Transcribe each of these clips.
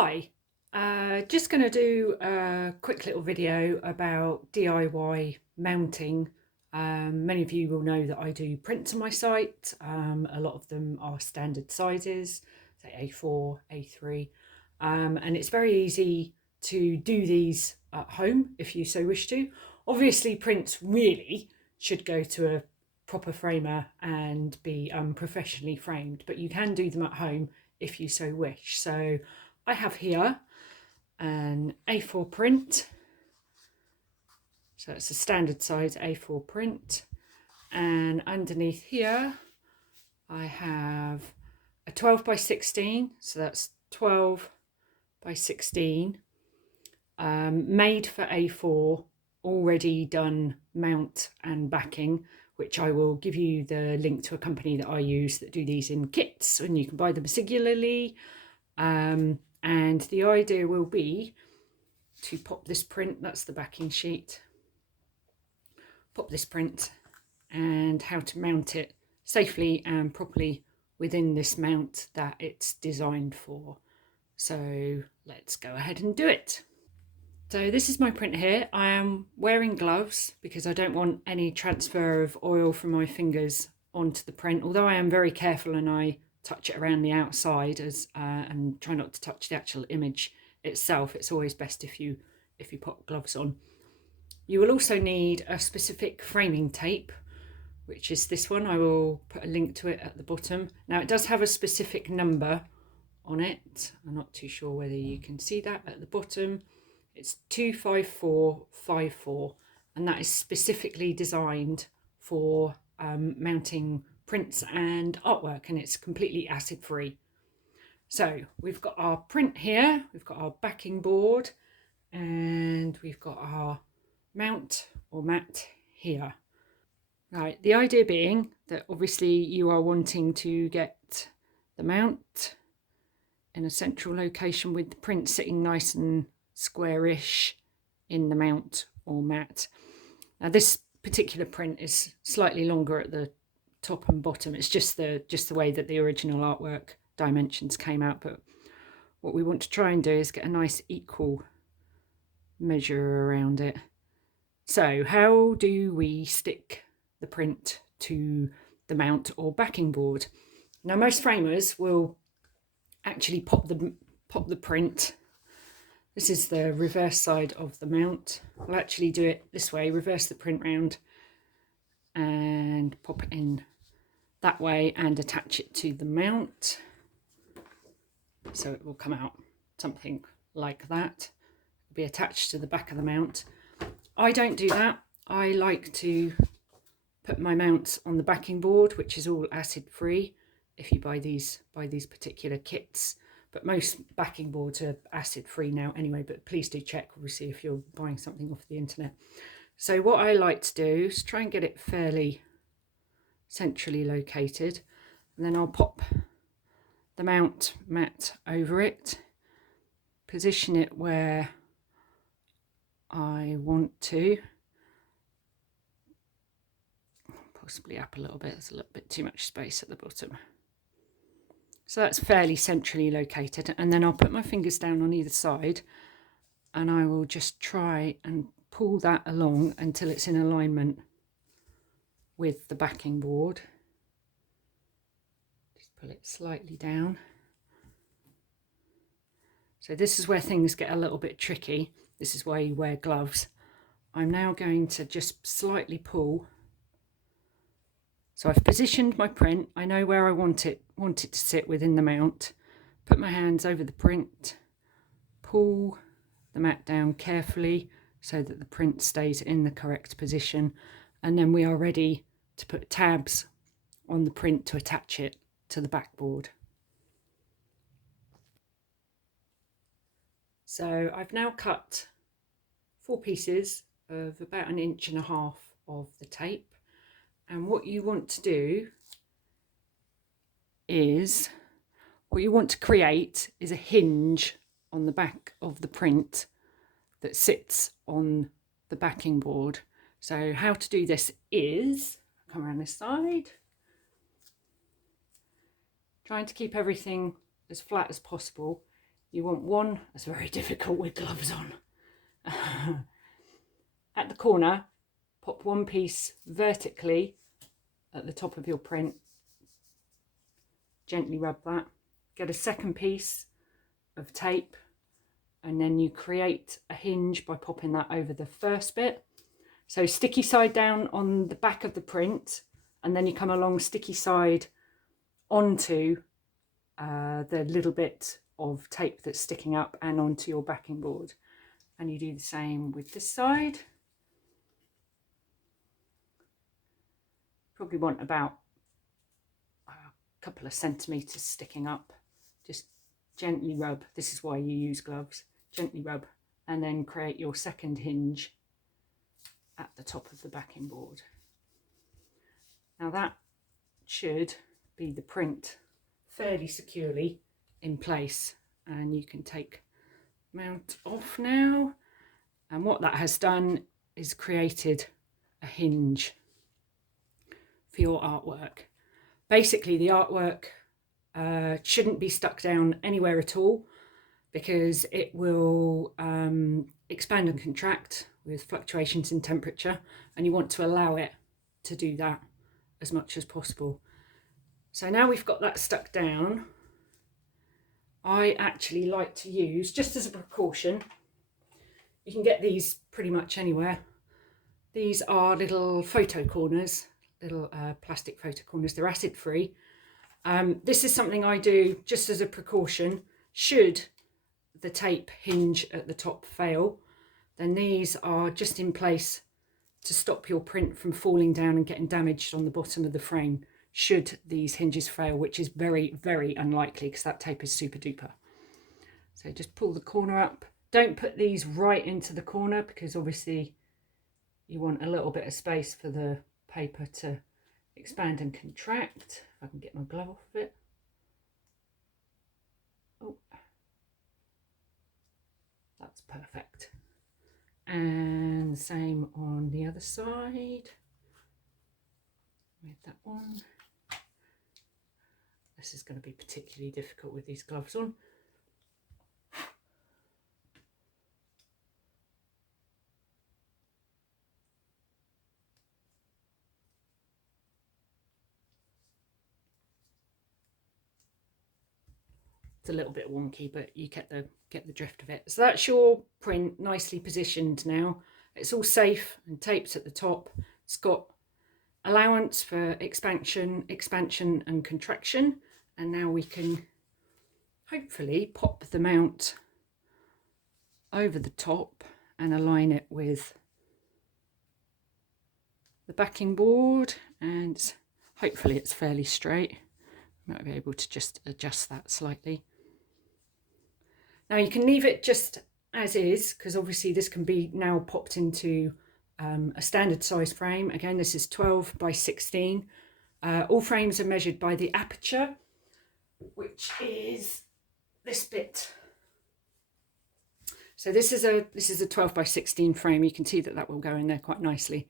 Hi, just going to do a quick little video about DIY mounting. Many of you will know that I do prints on my site. A lot of them are standard sizes, say A4, A3, and it's very easy to do these at home if you so wish to. Obviously, prints really should go to a proper framer and be professionally framed, but you can do them at home if you so wish. So I have here an A4 print, so it's a standard size A4 print, and underneath here I have a 12 by 16, so that's 12 by 16, made for A4, already done mount and backing, which I will give you the link to a company that I use that do these in kits, and you can buy them singularly. And the idea will be to pop this print, that's the backing sheet, pop this print, and how to mount it safely and properly within this mount that it's designed for. So let's go ahead and do it. So this is my print here. I am wearing gloves because I don't want any transfer of oil from my fingers onto the print, although I am very careful and I touch it around the outside and try not to touch the actual image itself. It's always best if you put gloves on. You will also need a specific framing tape, which is this one. I will put a link to it at the bottom. Now it does have a specific number on it. I'm not too sure whether you can see that at the bottom. It's 25454, and that is specifically designed for mounting prints and artwork, and it's completely acid free. So we've got our print here, we've got our backing board, and we've got our mount or mat here. Right, the idea being that obviously you are wanting to get the mount in a central location with the print sitting nice and squarish in the mount or mat. Now this particular print is slightly longer at the top and bottom. It's just the way that the original artwork dimensions came out, but what we want to try and do is get a nice equal measure around it. So how do we stick the print to the mount or backing board? Now most framers will actually pop the print. This is the reverse side of the mount. We'll actually do it this way, reverse the print round and pop it in that way and attach it to the mount. So it will come out something like that. It'll be attached to the back of the mount. I don't do that. I like to put my mounts on the backing board, which is all acid free if you buy these particular kits. But most backing boards are acid free now anyway, but please do check obviously if you're buying something off the internet. So what I like to do is try and get it fairly centrally located, and then I'll pop the mount mat over it, position it where I want to, possibly up a little bit, there's a little bit too much space at the bottom. So that's fairly centrally located, and then I'll put my fingers down on either side and I will just try and pull that along until it's in alignment with the backing board. Just pull it slightly down. So this is where things get a little bit tricky. This is why you wear gloves. I'm now going to just slightly pull. So I've positioned my print. I know where I want it to sit within the mount. Put my hands over the print, pull the mat down carefully so that the print stays in the correct position, and then we are ready to put tabs on the print to attach it to the backboard. So I've now cut 4 pieces of about 1.5 inches of the tape. And what you want to do is, what you want to create is a hinge on the back of the print that sits on the backing board. So how to do this is, come around this side, trying to keep everything as flat as possible. You want one, that's very difficult with gloves on. At the corner, pop one piece vertically at the top of your print. Gently rub that. Get a second piece of tape, and then you create a hinge by popping that over the first bit. So sticky side down on the back of the print, and then you come along sticky side onto the little bit of tape that's sticking up and onto your backing board. And you do the same with this side. Probably want about a couple of centimetres sticking up. Just gently rub. This is why you use gloves. Gently rub, and then create your second hinge at the top of the backing board. Now that should be the print fairly securely in place, and you can take mount off now. And what that has done is created a hinge for your artwork. Basically, the artwork shouldn't be stuck down anywhere at all, because it will expand and contract with fluctuations in temperature, and you want to allow it to do that as much as possible. So now we've got that stuck down, I actually like to use, just as a precaution, you can get these pretty much anywhere. These are little photo corners, little plastic photo corners. They're acid free. This is something I do just as a precaution. Should the tape hinge at the top fail, then these are just in place to stop your print from falling down and getting damaged on the bottom of the frame should these hinges fail, which is very, very unlikely because that tape is super duper. So just pull the corner up. Don't put these right into the corner, because obviously you want a little bit of space for the paper to expand and contract. If I can get my glove off of it. Oh, that's perfect. And the same on the other side with that one. This is going to be particularly difficult with these gloves on. It's a little bit wonky, but you get the drift of it. So that's your print nicely positioned now. It's all safe and taped at the top. It's got allowance for expansion and contraction, and now we can hopefully pop the mount over the top and align it with the backing board, and hopefully it's fairly straight. Might be able to just adjust that slightly. Now you can leave it just as is, because obviously this can be now popped into a standard size frame. Again, this is 12 by 16. All frames are measured by the aperture, which is this bit. So this is a 12 by 16 frame. You can see that will go in there quite nicely.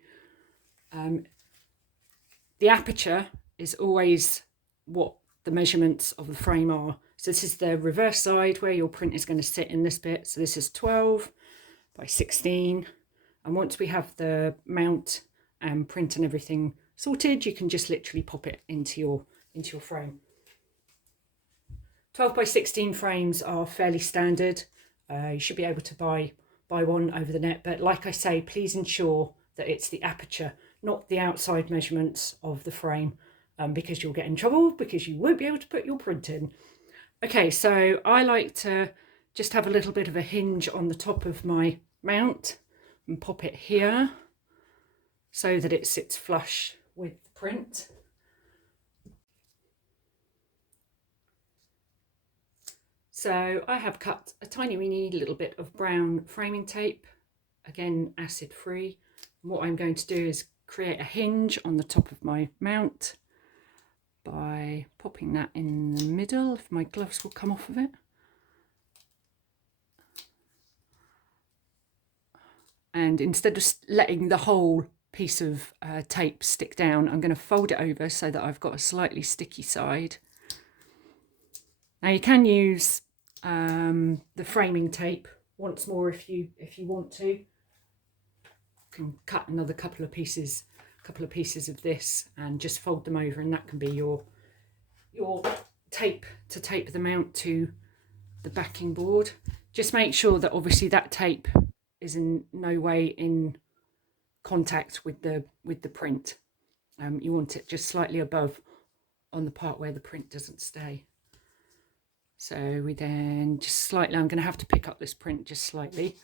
The aperture is always what the measurements of the frame are. So this is the reverse side where your print is going to sit in this bit. So this is 12 by 16. And once we have the mount and print and everything sorted, you can just literally pop it into your frame. 12 by 16 frames are fairly standard. You should be able to buy one over the net, but like I say, please ensure that it's the aperture, not the outside measurements of the frame, because you'll get in trouble because you won't be able to put your print in. Okay, so I like to just have a little bit of a hinge on the top of my mount and pop it here so that it sits flush with the print. So I have cut a tiny weeny little bit of brown framing tape, again acid free. And what I'm going to do is create a hinge on the top of my mount by popping that in the middle, if my gloves will come off of it. And instead of letting the whole piece of tape stick down, I'm going to fold it over so that I've got a slightly sticky side. Now you can use the framing tape once more if you want to. You can cut another couple of pieces of this and just fold them over, and that can be your tape to tape them out to the backing board. Just make sure that obviously that tape is in no way in contact with the print. You want it just slightly above on the part where the print doesn't stay. So we then just slightly, I'm going to have to pick up this print just slightly.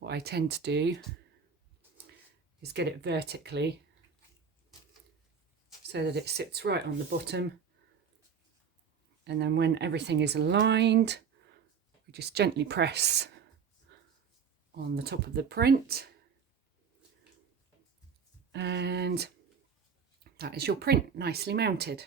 What I tend to do is get it vertically so that it sits right on the bottom, and then when everything is aligned, we just gently press on the top of the print, and that is your print nicely mounted.